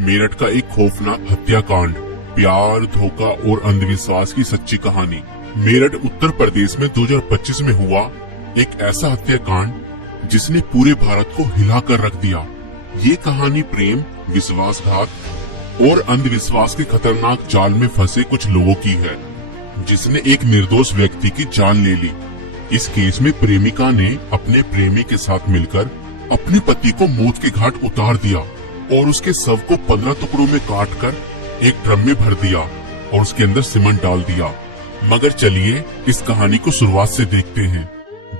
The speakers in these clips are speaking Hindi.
मेरठ का एक खौफनाक हत्याकांड, प्यार, धोखा और अंधविश्वास की सच्ची कहानी। मेरठ उत्तर प्रदेश में 2025 में हुआ एक ऐसा हत्याकांड जिसने पूरे भारत को हिलाकर रख दिया। ये कहानी प्रेम, विश्वासघात और अंधविश्वास के खतरनाक जाल में फंसे कुछ लोगों की है, जिसने एक निर्दोष व्यक्ति की जान ले ली। इस केस में प्रेमिका ने अपने प्रेमी के साथ मिलकर अपने पति को मौत के घाट उतार दिया और उसके शव को 15 टुकड़ों में काटकर एक ड्रम में भर दिया और उसके अंदर सीमेंट डाल दिया। मगर चलिए इस कहानी को शुरुआत से देखते हैं।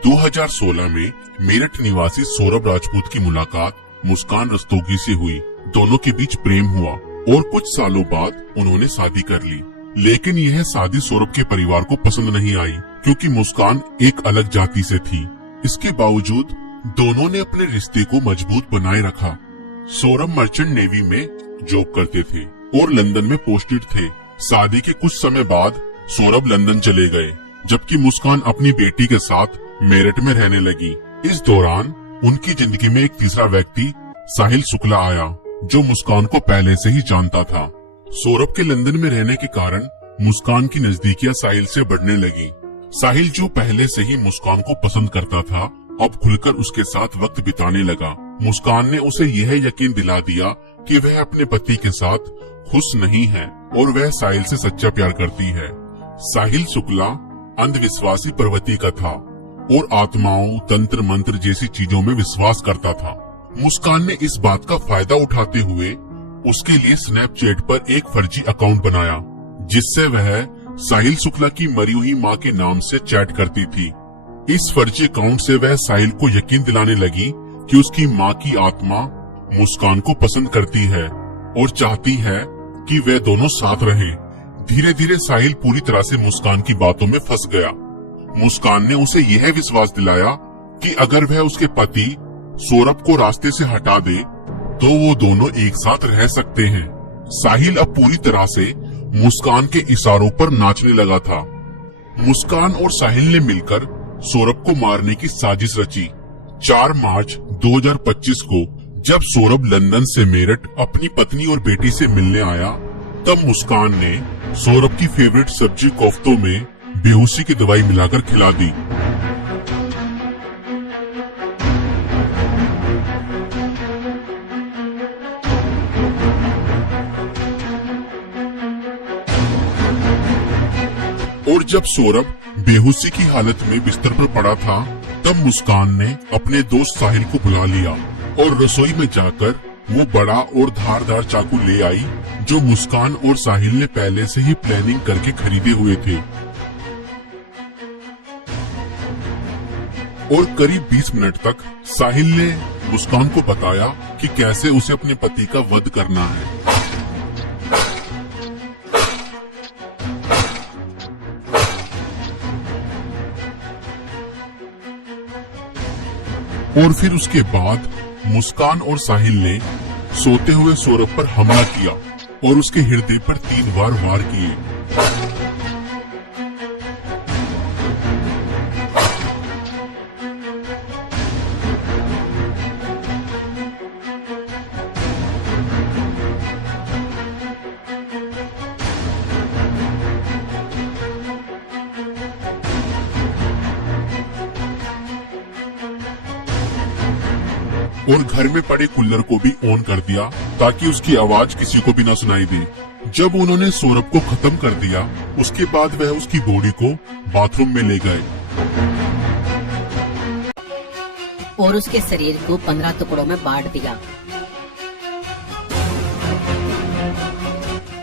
2016 में मेरठ निवासी सौरभ राजपूत की मुलाकात मुस्कान रस्तोगी से हुई। दोनों के बीच प्रेम हुआ और कुछ सालों बाद उन्होंने शादी कर ली। लेकिन यह शादी सौरभ के परिवार को पसंद नहीं आई, क्योंकि मुस्कान एक अलग जाति से थी। इसके बावजूद दोनों ने अपने रिश्ते को मजबूत बनाए रखा। सौरभ मर्चेंट नेवी में जॉब करते थे और लंदन में पोस्टेड थे। शादी के कुछ समय बाद सौरभ लंदन चले गए, जबकि मुस्कान अपनी बेटी के साथ मेरठ में रहने लगी। इस दौरान उनकी जिंदगी में एक तीसरा व्यक्ति साहिल शुक्ला आया, जो मुस्कान को पहले से ही जानता था। सौरभ के लंदन में रहने के कारण मुस्कान की नजदीकियां साहिल से बढ़ने लगी। साहिल, जो पहले से ही मुस्कान को पसंद करता था, अब खुलकर उसके साथ वक्त बिताने लगा। मुस्कान ने उसे यह यकीन दिला दिया कि वह अपने पति के साथ खुश नहीं है और वह साहिल से सच्चा प्यार करती है। साहिल शुक्ला अंधविश्वासी प्रवृत्ति का था और आत्माओं, तंत्र मंत्र जैसी चीजों में विश्वास करता था। मुस्कान ने इस बात का फायदा उठाते हुए उसके लिए स्नैपचैट पर एक फर्जी अकाउंट बनाया, जिससे वह साहिल शुक्ला की मरी हुई मां के नाम से चैट करती थी। इस फर्जी अकाउंट से वह साहिल को यकीन दिलाने लगी कि उसकी मां की आत्मा मुस्कान को पसंद करती है और चाहती है कि वे दोनों साथ रहें। धीरे धीरे साहिल पूरी तरह से मुस्कान की बातों में फंस गया। मुस्कान ने उसे यह विश्वास दिलाया कि अगर वह उसके पति सौरभ को रास्ते से हटा दे तो वो दोनों एक साथ रह सकते हैं। साहिल अब पूरी तरह से मुस्कान के इशारों पर नाचने लगा था। मुस्कान और साहिल ने मिलकर सौरभ को मारने की साजिश रची। 4 मार्च 2025 को जब सौरभ लंदन से मेरठ अपनी पत्नी और बेटी से मिलने आया, तब मुस्कान ने सौरभ की फेवरेट सब्जी कोफ्तों में बेहोशी की दवाई मिलाकर खिला दी। और जब सौरभ बेहोशी की हालत में बिस्तर पर पड़ा था, तब मुस्कान ने अपने दोस्त साहिल को बुला लिया और रसोई में जाकर वो बड़ा और धारदार चाकू ले आई, जो मुस्कान और साहिल ने पहले से ही प्लानिंग करके खरीदे हुए थे। और करीब 20 मिनट तक साहिल ने मुस्कान को बताया कि कैसे उसे अपने पति का वध करना है। और फिर उसके बाद मुस्कान और साहिल ने सोते हुए सौरभ पर हमला किया और उसके हृदय पर 3 बार वार किए। और घर में पड़े कूलर को भी ऑन कर दिया ताकि उसकी आवाज किसी को भी न सुनाई दे। जब उन्होंने सौरभ को खत्म कर दिया, उसके बाद वह उसकी बॉडी को बाथरूम में ले गए और उसके शरीर को 15 टुकड़ों में बांट दिया।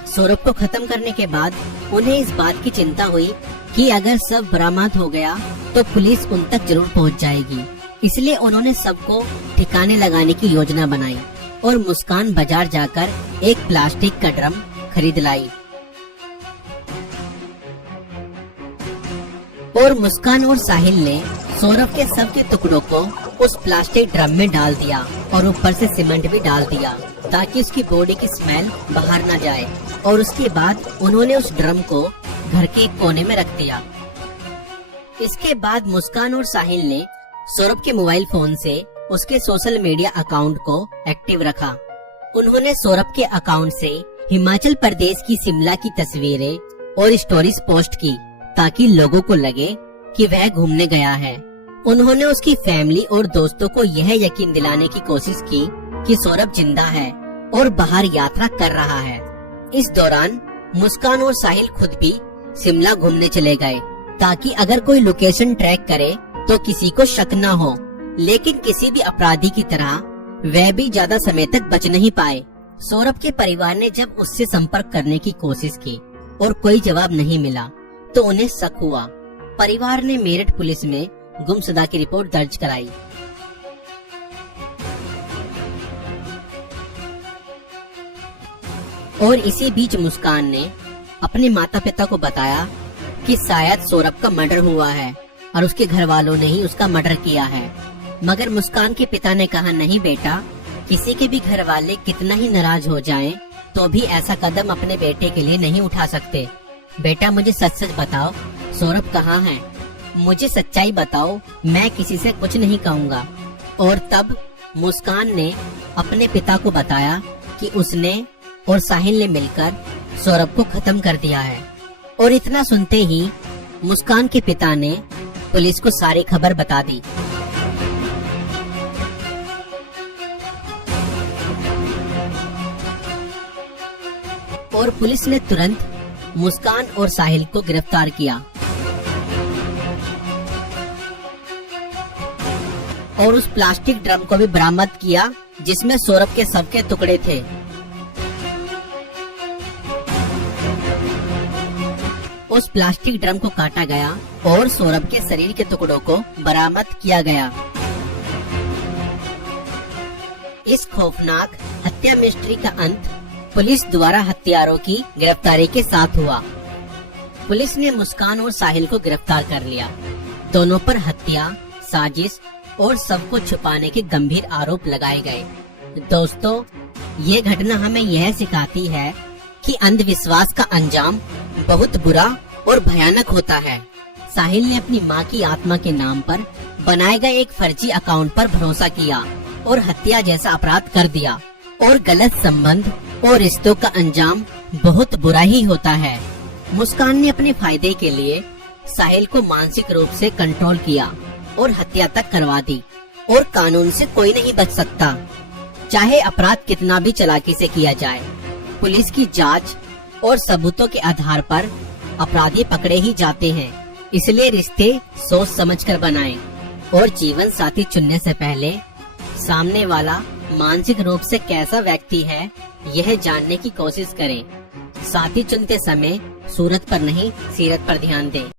सौरभ को खत्म करने के बाद उन्हें इस बात की चिंता हुई कि अगर सब बरामद हो गया तो पुलिस उन तक जरूर पहुंच जाएगी। इसलिए उन्होंने सबको ठिकाने लगाने की योजना बनाई और मुस्कान बाजार जाकर एक प्लास्टिक का ड्रम खरीद लाई। और मुस्कान और साहिल ने सौरभ के शव के टुकड़ों को उस प्लास्टिक ड्रम में डाल दिया और ऊपर से सीमेंट भी डाल दिया ताकि उसकी बॉडी की स्मेल बाहर न जाए। और उसके बाद उन्होंने उस ड्रम को घर के एक कोने में रख दिया। इसके बाद मुस्कान और साहिल ने सौरभ के मोबाइल फोन से उसके सोशल मीडिया अकाउंट को एक्टिव रखा उन्होंने सौरभ के अकाउंट से हिमाचल प्रदेश की शिमला की तस्वीरें और स्टोरीज पोस्ट की ताकि लोगों को लगे कि वह घूमने गया है। उन्होंने उसकी फैमिली और दोस्तों को यह यकीन दिलाने की कोशिश की कि सौरभ जिंदा है और बाहर यात्रा कर रहा है। इस दौरान मुस्कान और साहिल खुद भी शिमला घूमने चले गए ताकि अगर कोई लोकेशन ट्रैक करे तो किसी को शक न हो। लेकिन किसी भी अपराधी की तरह वह भी ज्यादा समय तक बच नहीं पाए। सौरभ के परिवार ने जब उससे संपर्क करने की कोशिश की और कोई जवाब नहीं मिला तो उन्हें शक हुआ। परिवार ने मेरठ पुलिस में गुमशुदा की रिपोर्ट दर्ज कराई। और इसी बीच मुस्कान ने अपने माता पिता को बताया कि शायद सौरभ का मर्डर हुआ है और उसके घर वालों ने ही उसका मर्डर किया है। मगर मुस्कान के पिता ने कहा, नहीं बेटा, किसी के भी घर वाले कितना ही नाराज हो जाएं, तो भी ऐसा कदम अपने बेटे के लिए नहीं उठा सकते। बेटा, मुझे सच सच बताओ, सौरभ कहाँ है? मुझे सच्चाई बताओ, मैं किसी से कुछ नहीं कहूँगा। और तब मुस्कान ने अपने पिता को बताया कि उसने और साहिल ने मिलकर सौरभ को खत्म कर दिया है। और इतना सुनते ही मुस्कान के पिता ने पुलिस को सारी खबर बता दी। और पुलिस ने तुरंत मुस्कान और साहिल को गिरफ्तार किया और उस प्लास्टिक ड्रम को भी बरामद किया जिसमें सौरभ के शव के टुकड़े थे। उस प्लास्टिक ड्रम को काटा गया और सौरभ के शरीर के टुकड़ों को बरामद किया गया। इस खौफनाक हत्या मिस्ट्री का अंत पुलिस द्वारा हत्यारों की गिरफ्तारी के साथ हुआ। पुलिस ने मुस्कान और साहिल को गिरफ्तार कर लिया। दोनों पर हत्या, साजिश और शव को छुपाने के गंभीर आरोप लगाए गए। दोस्तों, ये घटना हमें यह सिखाती है कि अंधविश्वास का अंजाम बहुत बुरा और भयानक होता है। साहिल ने अपनी मां की आत्मा के नाम पर बनाए गए एक फर्जी अकाउंट पर भरोसा किया और हत्या जैसा अपराध कर दिया। और गलत संबंध और रिश्तों का अंजाम बहुत बुरा ही होता है। मुस्कान ने अपने फायदे के लिए साहिल को मानसिक रूप से कंट्रोल किया और हत्या तक करवा दी। और कानून से कोई नहीं बच सकता, चाहे अपराध कितना भी चालाकी से किया जाए। पुलिस की जांच और सबूतों के आधार पर अपराधी पकड़े ही जाते हैं। इसलिए रिश्ते सोच समझकर बनाएं और जीवन साथी चुनने से पहले सामने वाला मानसिक रूप से कैसा व्यक्ति है यह जानने की कोशिश करें। साथी चुनते समय सूरत पर नहीं, सीरत पर ध्यान दें।